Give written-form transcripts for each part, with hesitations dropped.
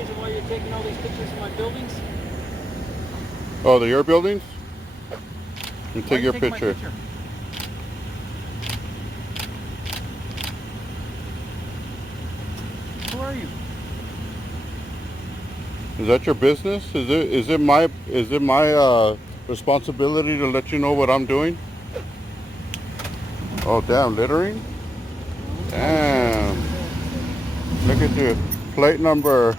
reason why you're taking all these pictures of my buildings? Oh, they're your buildings? You take your taking picture. my picture? Who are you? Is that your business? Is it my responsibility to let you know what I'm doing? Oh damn, littering? Damn. Look at you. Plate number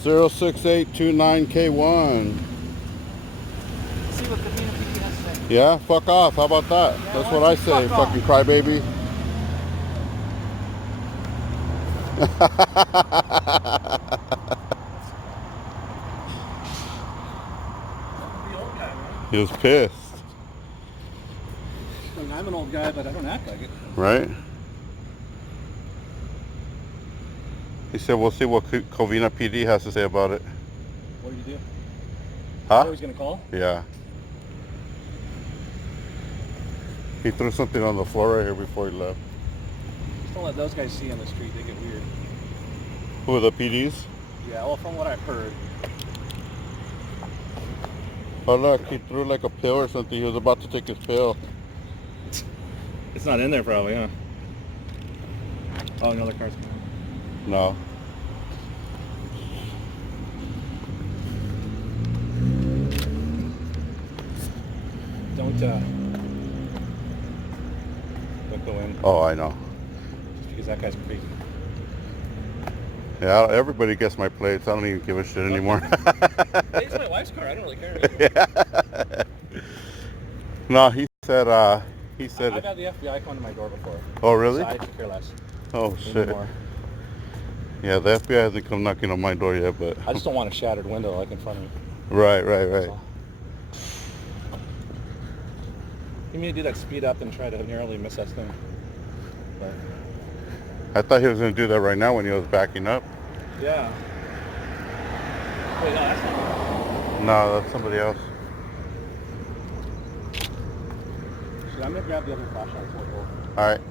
06829K1. See what covina PD has to say. Yeah, fuck off. How about that? Yeah, That's why what don't I you say, fuck off? fucking crybaby. The old guy, man. He was pissed. I mean, I'm an old guy, but I don't act like it. Right? He said, we'll see what Covina PD has to say about it. What did you do? Huh? Oh, he's gonna call? Yeah. He threw something on the floor right here before he left. Just don't let those guys see on the street. They get weird. Who are the PDs? Yeah, well, from what I've heard. Oh look, he threw like a pill or something. He was about to take his pill. It's not in there probably, huh? Oh, another car's coming. No. Don't go in. Oh, I know. Just because that guy's crazy. Yeah, everybody gets my plates. I don't even give a shit anymore. Hey, it's my wife's car. I don't really care. Yeah. No, he said, I've had the FBI come to my door before. Oh, really? So I could care less. Oh, shit. Anymore. Yeah, the FBI hasn't come knocking on my door yet, but... I just don't want a shattered window like in front of me. Right. So. You mean to do that speed up and try to narrowly miss that thing. But. I thought he was going to do that right now when he was backing up. Yeah. Wait, no, that's not me. No, that's somebody else. Shit, I'm going to grab the other flashlight. Alright.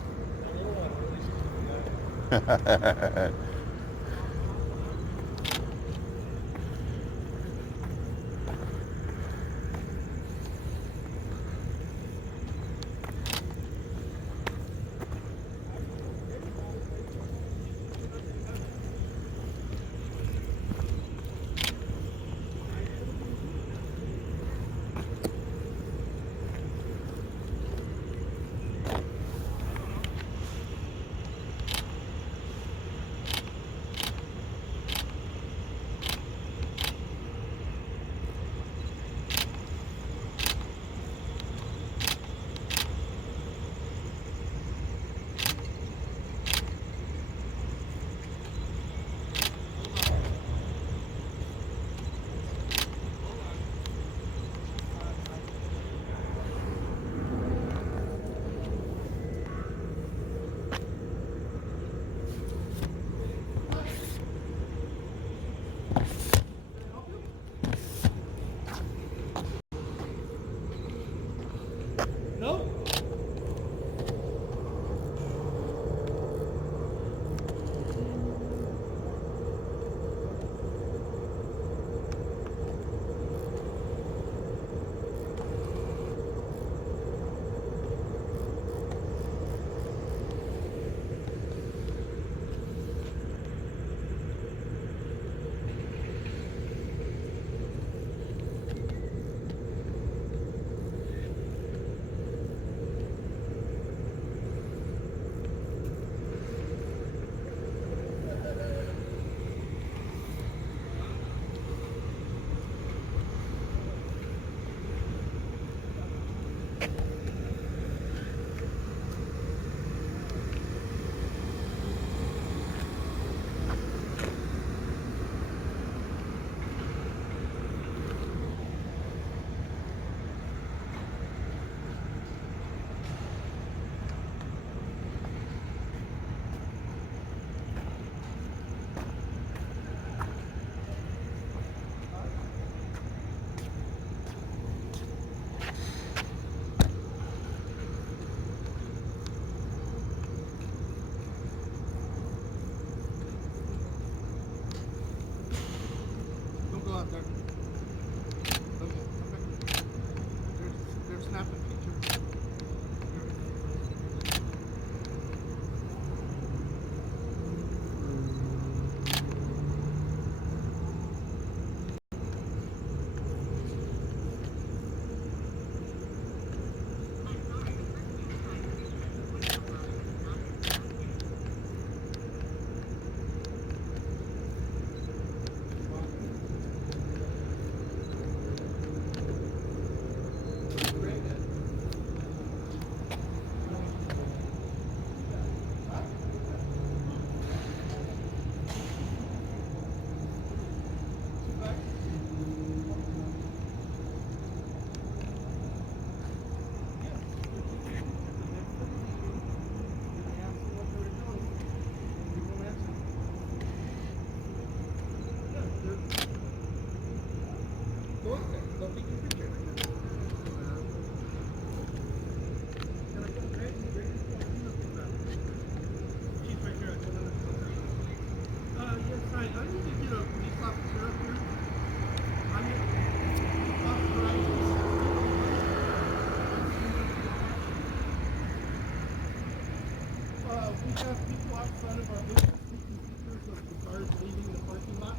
We have people outside of our business taking pictures of the cars leaving the parking lot.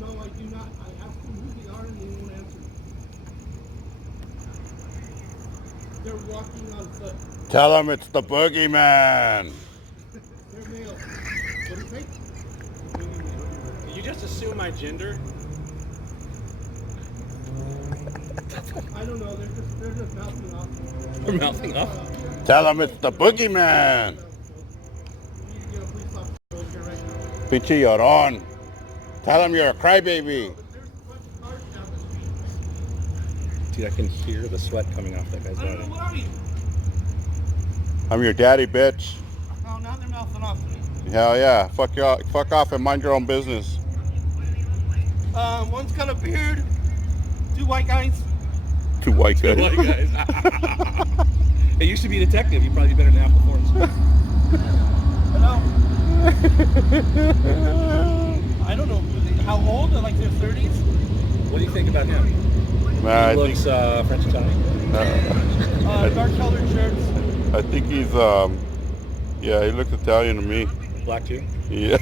No, I do not. I asked them who they are and they won't answer me. They're walking on foot. Tell them it's the boogeyman. They're male. What do you think? Did you just assume my gender? I don't know. They're just mouthing off. We're mouthing off. Tell them it's the boogeyman. We need to get a police officer over here right now. Pinche llorón. Tell them you're a crybaby. But there's a bunch of cars down the street. Dude, I can hear the sweat coming off that guy's I don't know. body. What are you? I'm your daddy, bitch. Oh, now they're mouthing off to me. Hell yeah. Fuck off and mind your own business. One's got a beard. Two white guys. Two white guys. White guys. It used to be a detective. You'd probably be better than half the force. Hello. I don't know. How old? They're like their 30s? What do you think about him? Man, He looks French Italian. Dark colored shirts. I think he's yeah, he looks Italian to me. Black too. Yeah.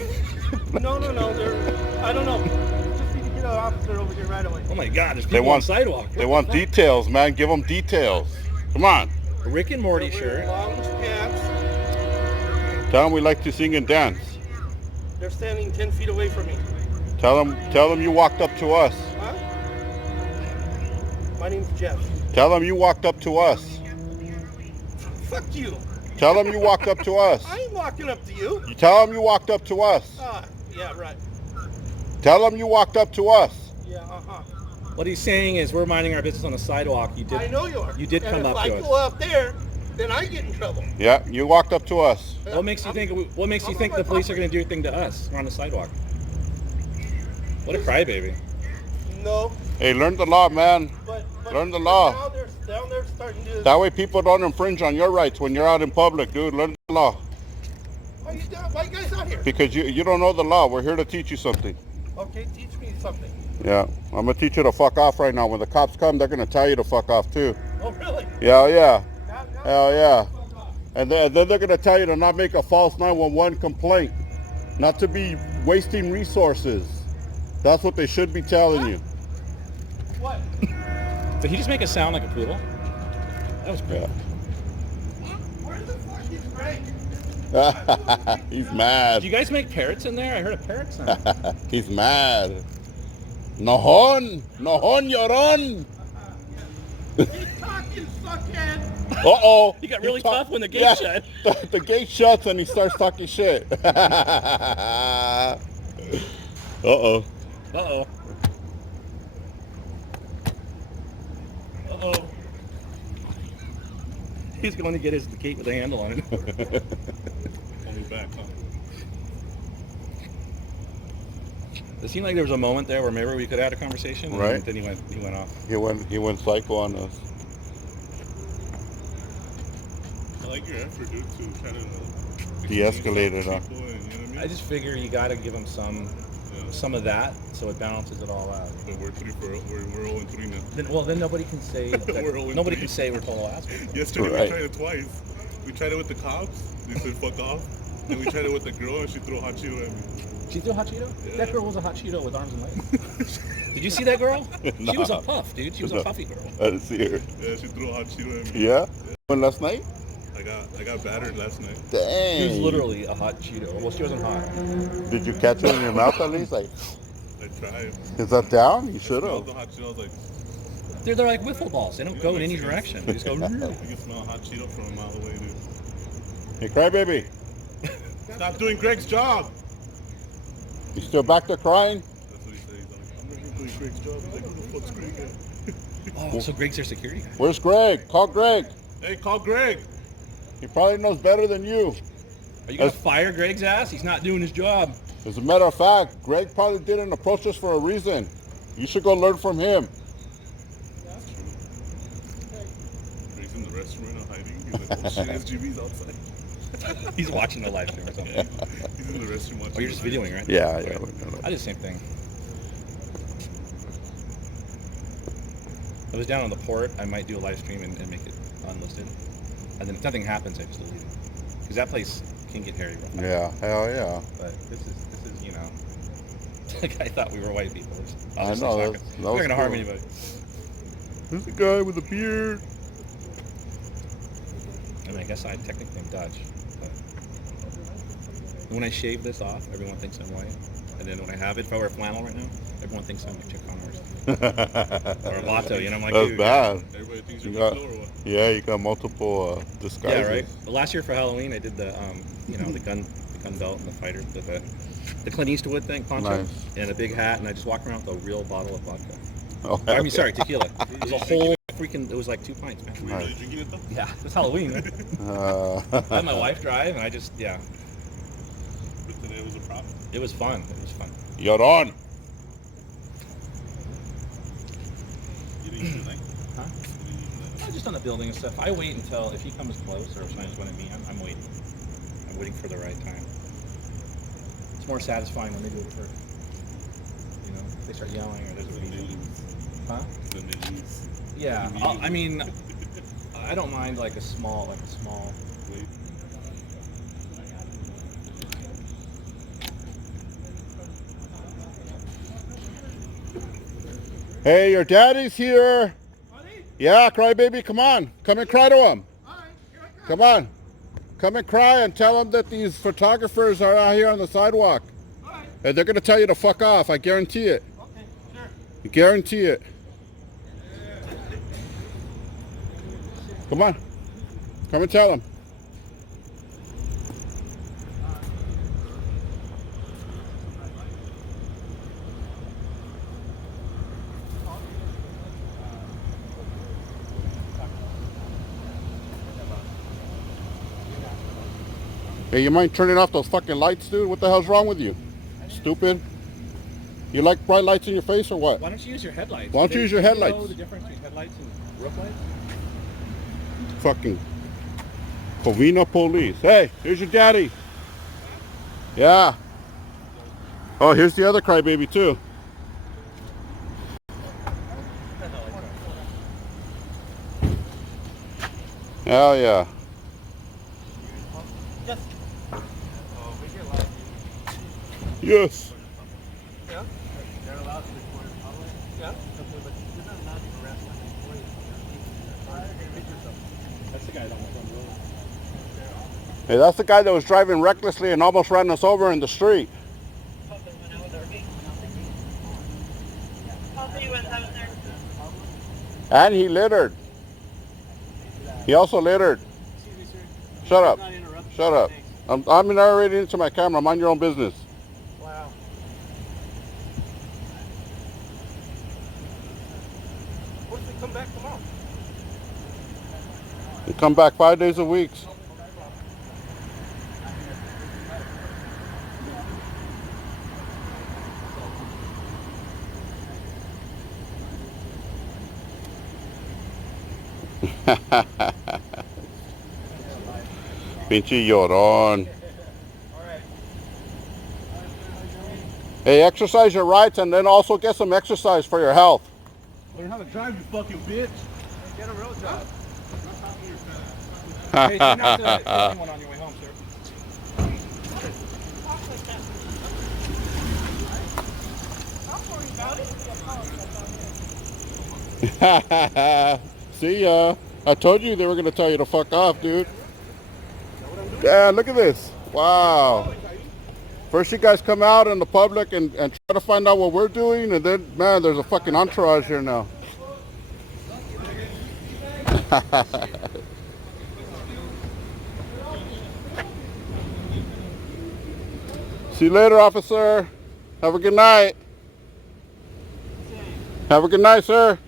No. They're. I don't know. Just need to get an officer over here right away. Oh my God, there's They people on want the sidewalk. They want details, man. Give them details. Come on. A Rick and Morty They're shirt. wearing lounge pants. Tell them we like to sing and dance. They're standing 10 feet away from me. Tell them you walked up to us. Huh? My name's Jeff. Tell them you walked up to us. Fuck you. Tell them you walked up to us. I ain't walking up to you. You tell them you walked up to us. Yeah, right. Tell them you walked up to us. Yeah, uh-huh. What he's saying is we're minding our business on the sidewalk. You I did. know you are. You did come and up if to I us. go out there, then I get in trouble. Yeah, you walked up to us. What makes you think? What makes you I'm think on the my police are property. going to do a thing to us? We're on the sidewalk. What a crybaby. No, Hey, learn the law, man. but Learn the law. Now they're down there starting to. That way people don't infringe on your rights when you're out in public, dude. Learn the law. Why you down? Why you guys out here? Because you don't know the law. We're here to teach you something. Okay, teach me something. Yeah, I'm going to teach you to fuck off right now. When the cops come, they're going to tell you to fuck off too. Oh, really? Yeah, yeah. Now Hell yeah. And then they're going to tell you to not make a false 911 complaint. Not to be wasting resources. That's what they should be telling you. What? Did he just make us sound like a poodle? That was great. Yeah. Where the fuck is Greg? He's mad. Did you guys make parrots in there? I heard a parrot sound. He's mad. Nohon, llorón. Keep talking, suckhead. Uh-oh. He got really tough when the gate Yeah, shut. The gate shuts and he starts talking shit. Uh-oh. Uh-oh. Uh-oh. He's going to get his gate with a handle on it. Only back, huh? It seemed like there was a moment there where maybe we could have had a conversation. Right. And then he went off. He went psycho on us. I like your effort, dude, to kind of De-escalate it, huh? people and, you know what I mean? I just figure you got to give him some of that so it balances it all out. But we're 0-3 now. Then nobody can say that, We're 0-3. nobody can say we're total assholes. Yesterday Right. we tried it twice. We tried it with the cops. They said fuck off. Then we tried it with the girl and she threw a hot Cheeto at me. She threw a hot Cheeto? Yeah. That girl was a hot Cheeto with arms and legs. Did you see that girl? She was a Nah. puff, dude. She was a puffy girl. I didn't see her. Yeah, she threw a hot Cheeto at me. Yeah? When last night? I got battered last night. Dang. She was literally a hot Cheeto. Well, she wasn't hot. Did you catch it in your mouth at least? Like, I tried. is that down? You I should smelled have. the hot Cheeto. I was like, They're like wiffle balls. They don't go in any direction. They just go. you can smell hot Cheeto from a mile away, dude. Hey, crybaby. Stop doing Greg's job. You still back there crying? That's what he said. He's like, I'm not even doing Greg's job. He's like, who the fuck's Greg at? Oh, so Greg's their security guy. Where's Greg? Call Greg. Hey, call Greg. He probably knows better than you. Are you gonna fire Greg's ass? He's not doing his job. As a matter of fact, Greg probably didn't approach us for a reason. You should go learn from him. He's in the restroom right now hiding. He's like, oh shit, SGV's outside. He's watching the live stream or something. He's in the restroom watching. Oh, you're just videoing, right? Yeah. I did the same thing. I was down on the port. I might do a live stream and make it unlisted. And then if nothing happens, I just delete it. Because that place can get hairy real fast. Yeah, hell yeah. But this is you know, like I thought we were white people. I know. We're not going to harm anybody. There's a guy with a beard. I mean, I guess I technically am Dutch. But when I shave this off, everyone thinks I'm white. And then when I have it, if I wear flannel right now, everyone thinks I'm like Chick Connors. Or a Vato, you know, I'm like, That's dude, bad. Everybody thinks You you're got, Buffalo or what? yeah, you got multiple disguises. yeah, right. Well, last year for Halloween, I did the, you know, the gun belt and the fighter, the Clint Eastwood thing, poncho, Nice. and a big hat, and I just walked around with a real bottle of vodka. Oh, I mean, sorry, tequila. It was a whole freaking. It was like 2 pints, man. Were you really drinking it though? Yeah, it was Halloween. Man. I had my wife drive, and I just, yeah, But today it was a problem. it was fun. It was fun. You're on. You didn't use your leg? Huh? You didn't use your leg? I'm just on the building and stuff. I wait until if he comes close or if someone's going to me, I'm waiting. I'm waiting for the right time. It's more satisfying when they do it first. You know, they start yelling or there's a Then they video. lose. Huh? Then they lose. Yeah. I mean, I don't mind like a small. Wait. Hey, your daddy's here. Buddy? Yeah, crybaby, come on. Come and cry to him. All right, here I come. Come on. Come and cry and tell him that these photographers are out here on the sidewalk. All right, And they're going to tell you to fuck off. I guarantee it. okay, sure. I guarantee it. Come on. Come and tell him. Hey, you mind turning off those fucking lights, dude? What the hell's wrong with you? Stupid. You like bright lights in your face or what? Why don't you use your headlights? Why don't you use your Do headlights? know the difference between headlights and roof lights? Fucking covina police. Hey, here's your daddy. Yeah. Oh, here's the other crybaby too. Hell yeah. Yes. Yeah? They're allowed to record in public? Yeah. But you're not allowed to arrest an employee. That's the guy that went on the road. Hey, that's the guy that was driving recklessly and almost ran us over in the street. And he littered. He also littered. Excuse me, sir. Shut up. Not interrupt. Shut up. I'm narrating into my camera. Mind your own business. Wow. What if we come back tomorrow? You come back 5 days a week. Pinche llorón. Hey, exercise your rights and then also get some exercise for your health. Learn how to drive, you fucking bitch. Get a real job. Hey, turn out the second one on your way home, sir. See ya. I told you they were going to tell you to fuck off, dude. Yeah, look at this. Wow. First you guys come out in the public and try to find out what we're doing, and then, man, there's a fucking entourage here now. See you later, officer. Have a good night. Have a good night, sir.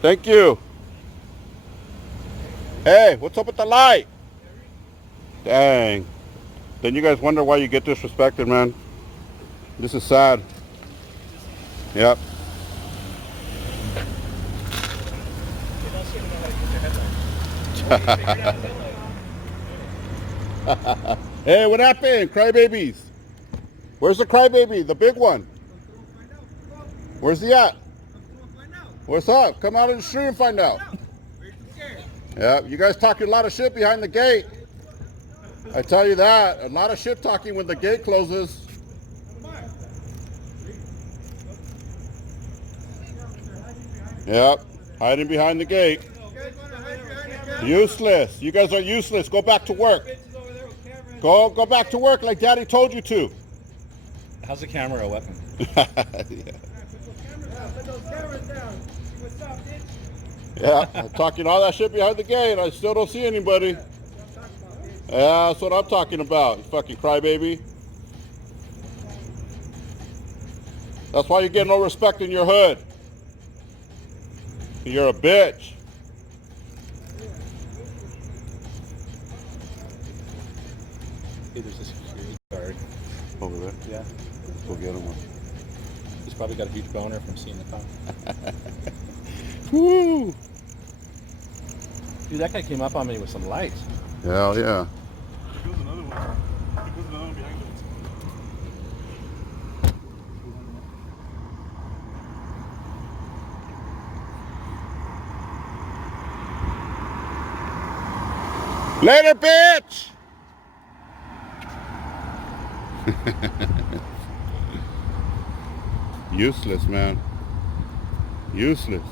Thank you. Hey, what's up with the light? Dang. Then you guys wonder why you get disrespected, man. This is sad. Yep. They don't seem to know how to use their headlights. Figured out headlight. Hey, what happened, crybabies? Where's the crybaby, the big one? Where's he at? What's up? Come out of the street and find out. Yeah, you guys talking a lot of shit behind the gate. I tell you that. A lot of shit talking when the gate closes. Yep, hiding behind the gate. Useless. You guys are useless. Go back to work. Go back to work like Daddy told you to. How's the camera a weapon? Yeah, I'm talking all that shit behind the gate. I still don't see anybody. Yeah, that's what I'm talking about, you fucking crybaby. That's why you get no respect in your hood. You're a bitch. Hey, there's a security guard. Over there? Yeah. Let's go get him. He's probably got a huge boner from seeing the cop. Woo! Dude, that guy came up on me with some lights. Hell yeah. Here goes another one. Here goes another one behind us. Later, bitch! Useless, man. Useless.